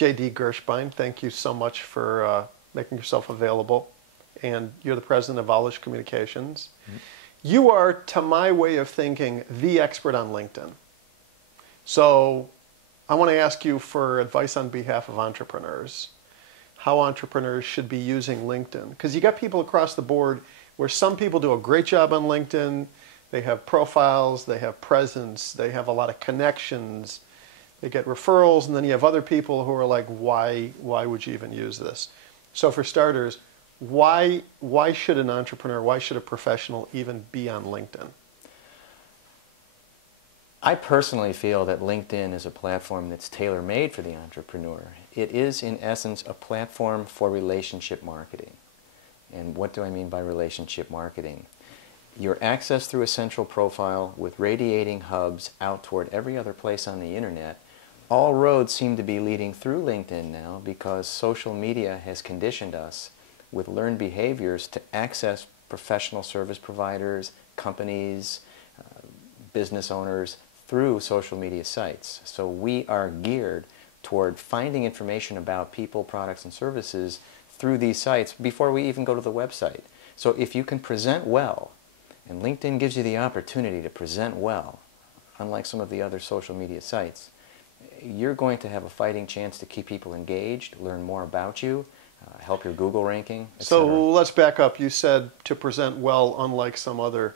J.D. Gershbein. Thank you so much for making yourself available. And you're the president of Owlish Communications. Mm-hmm. You are, to my way of thinking, the expert on LinkedIn. So I want to ask you for advice on behalf of entrepreneurs, how entrepreneurs should be using LinkedIn. Because you got people across the board where some people do a great job on LinkedIn. They have profiles, they have presence, they have a lot of connections, they get referrals, and then you have other people who are like, why would you even use this? So for starters, why should an entrepreneur, why should a professional even be on LinkedIn? I personally feel that LinkedIn is a platform that's tailor-made for the entrepreneur. It is, in essence, a platform for relationship marketing. And what do I mean by relationship marketing? Your access through a central profile with radiating hubs out toward every other place on the internet. All roads seem to be leading through LinkedIn now because social media has conditioned us with learned behaviors to access professional service providers, companies, business owners through social media sites. So we are geared toward finding information about people, products, and services through these sites before we even go to the website. So if you can present well, and LinkedIn gives you the opportunity to present well, unlike some of the other social media sites, you're going to have a fighting chance to keep people engaged, learn more about you, help your Google ranking, etc. So let's back up. You said to present well, unlike some other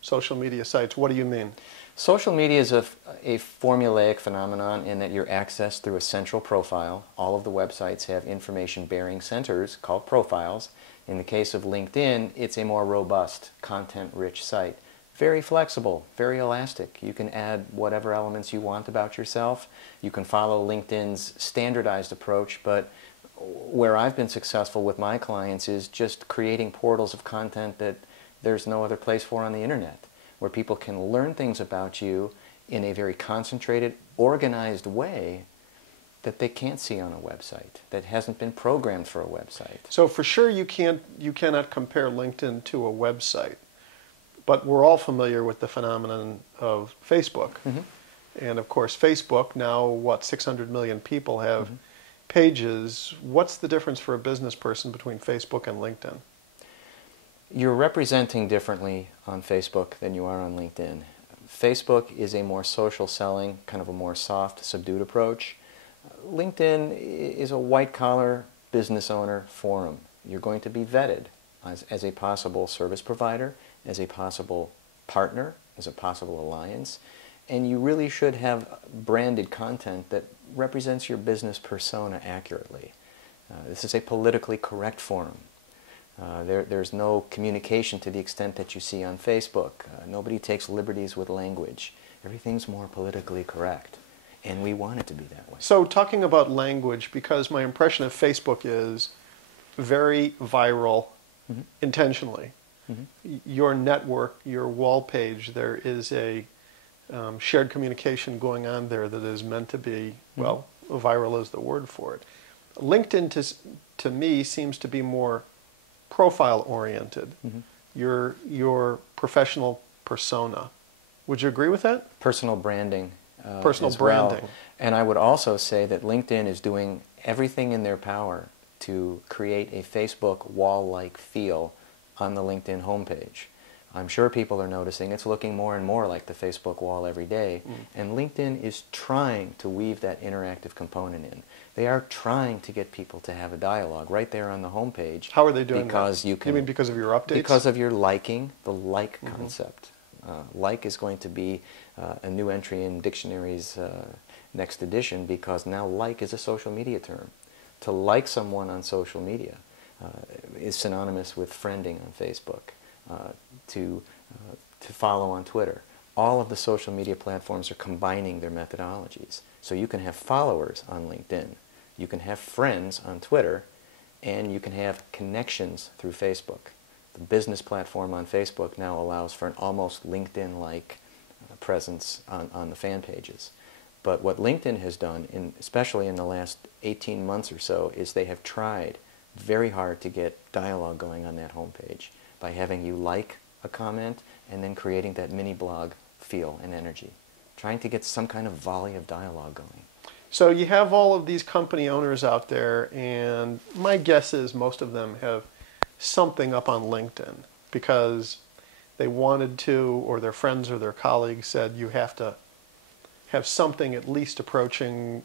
social media sites. What do you mean? Social media is a formulaic phenomenon in that you're accessed through a central profile. All of the websites have information-bearing centers called profiles. In the case of LinkedIn, it's a more robust, content-rich site. Very flexible, very elastic. You can add whatever elements you want about yourself. You can follow LinkedIn's standardized approach, but where I've been successful with my clients is just creating portals of content that there's no other place for on the internet, where people can learn things about you in a very concentrated, organized way that they can't see on a website, that hasn't been programmed for a website. So for sure you cannot compare LinkedIn to a website, but we're all familiar with the phenomenon of Facebook. Mm-hmm. And of course Facebook, now 600 million people have pages. What's the difference for a business person between Facebook and LinkedIn? You're representing differently on Facebook than you are on LinkedIn. Facebook is a more social selling, kind of a more soft, subdued approach. LinkedIn is a white-collar business owner forum. You're going to be vetted as a possible service provider, as a possible partner, as a possible alliance, and you really should have branded content that represents your business persona accurately. This is a politically correct forum. There's no communication to the extent that you see on Facebook. Nobody takes liberties with language. Everything's more politically correct, and we want it to be that way. So talking about language, because my impression of Facebook is very viral, intentionally. Your network, your wall page, there is a shared communication going on there that is meant to be, well, viral is the word for it. LinkedIn, to me, seems to be more profile-oriented, your professional persona. Would you agree with that? Personal branding. Personal branding. Well. And I would also say that LinkedIn is doing everything in their power to create a Facebook wall-like feel on the LinkedIn homepage. I'm sure people are noticing it's looking more and more like the Facebook wall every day, and LinkedIn is trying to weave that interactive component in. They are trying to get people to have a dialogue right there on the homepage. How are they doing because that? You mean because of your updates? Because of your liking, the like concept. Like is going to be a new entry in dictionary's next edition, because now like is a social media term. To like someone on social media is synonymous with friending on Facebook. To follow on Twitter. All of the social media platforms are combining their methodologies. So you can have followers on LinkedIn, you can have friends on Twitter, and you can have connections through Facebook. The business platform on Facebook now allows for an almost LinkedIn-like presence on the fan pages. But what LinkedIn has done, especially in the last 18 months or so, is they have tried very hard to get dialogue going on that homepage by having you like a comment and then creating that mini blog feel and energy, trying to get some kind of volley of dialogue going. So you have all of these company owners out there, and my guess is most of them have something up on LinkedIn because they wanted to, or their friends or their colleagues said you have to have something at least approaching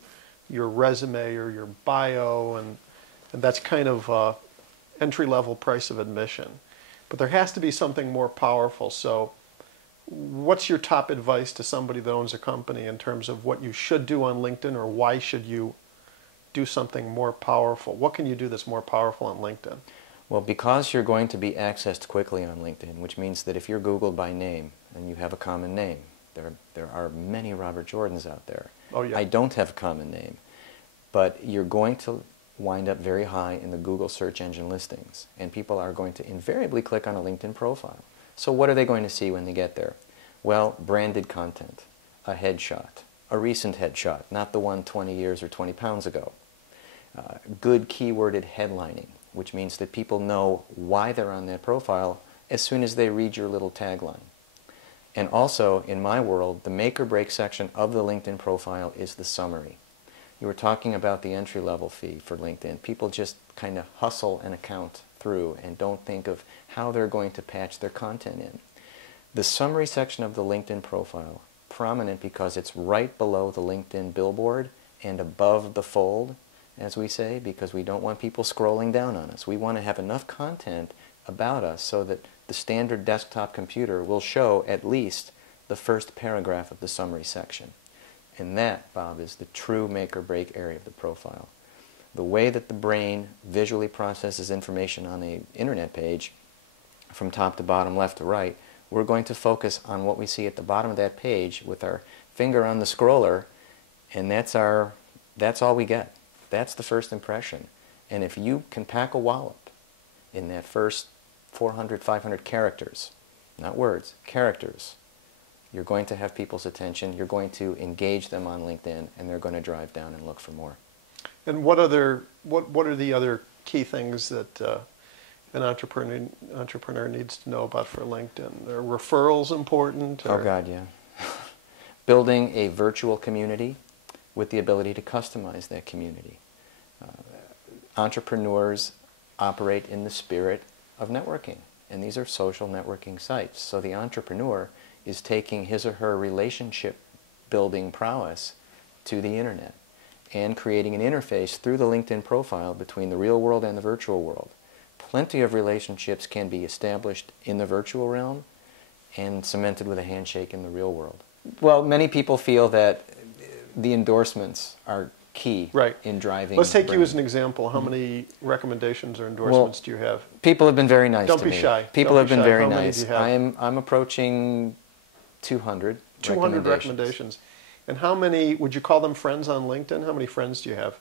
your resume or your bio, and that's kind of entry-level price of admission. But there has to be something more powerful. So what's your top advice to somebody that owns a company in terms of what you should do on LinkedIn, or why should you do something more powerful? What can you do that's more powerful on LinkedIn? Well, because you're going to be accessed quickly on LinkedIn, which means that if you're Googled by name and you have a common name, there are many Robert Jordans out there. Oh, yeah. I don't have a common name, but you're going to wind up very high in the Google search engine listings, and people are going to invariably click on a LinkedIn profile. So what are they going to see when they get there? Well, branded content, a headshot, a recent headshot, not the one 20 years or 20 pounds ago. Good keyworded headlining, which means that people know why they're on that profile as soon as they read your little tagline. And also, in my world, the make or break section of the LinkedIn profile is the summary. You were talking about the entry-level fee for LinkedIn. People just kind of hustle an account through and don't think of how they're going to patch their content in. The summary section of the LinkedIn profile, prominent because it's right below the LinkedIn billboard and above the fold, as we say, because we don't want people scrolling down on us. We want to have enough content about us so that the standard desktop computer will show at least the first paragraph of the summary section. And that, Bob, is the true make or break area of the profile. The way that the brain visually processes information on an internet page, from top to bottom, left to right, we're going to focus on what we see at the bottom of that page with our finger on the scroller, and that's all we get. That's the first impression. And if you can pack a wallop in that first 400, 500 characters, not words, characters, you're going to have people's attention, you're going to engage them on LinkedIn, and they're going to drive down and look for more. And what are the other key things that an entrepreneur needs to know about for LinkedIn? Are referrals important? Or? Oh God, yeah. Building a virtual community with the ability to customize that community. Entrepreneurs operate in the spirit of networking, and these are social networking sites. So the entrepreneur is taking his or her relationship building prowess to the internet and creating an interface through the LinkedIn profile between the real world and the virtual world. Plenty of relationships can be established in the virtual realm and cemented with a handshake in the real world. Well, many people feel that the endorsements are key in driving. Let's take you as an example. How many recommendations or endorsements do you have? People have been very nice to me. Don't be shy. People have been very nice. How many do you have? I'm approaching 200 recommendations. And how many, would you call them friends on LinkedIn? How many friends do you have?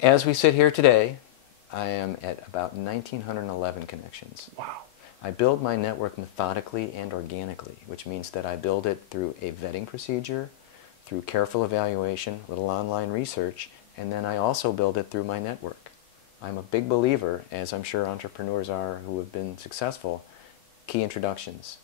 As we sit here today, I am at about 1,911 connections. Wow. I build my network methodically and organically, which means that I build it through a vetting procedure, through careful evaluation, little online research, and then I also build it through my network. I'm a big believer, as I'm sure entrepreneurs are who have been successful, key introductions.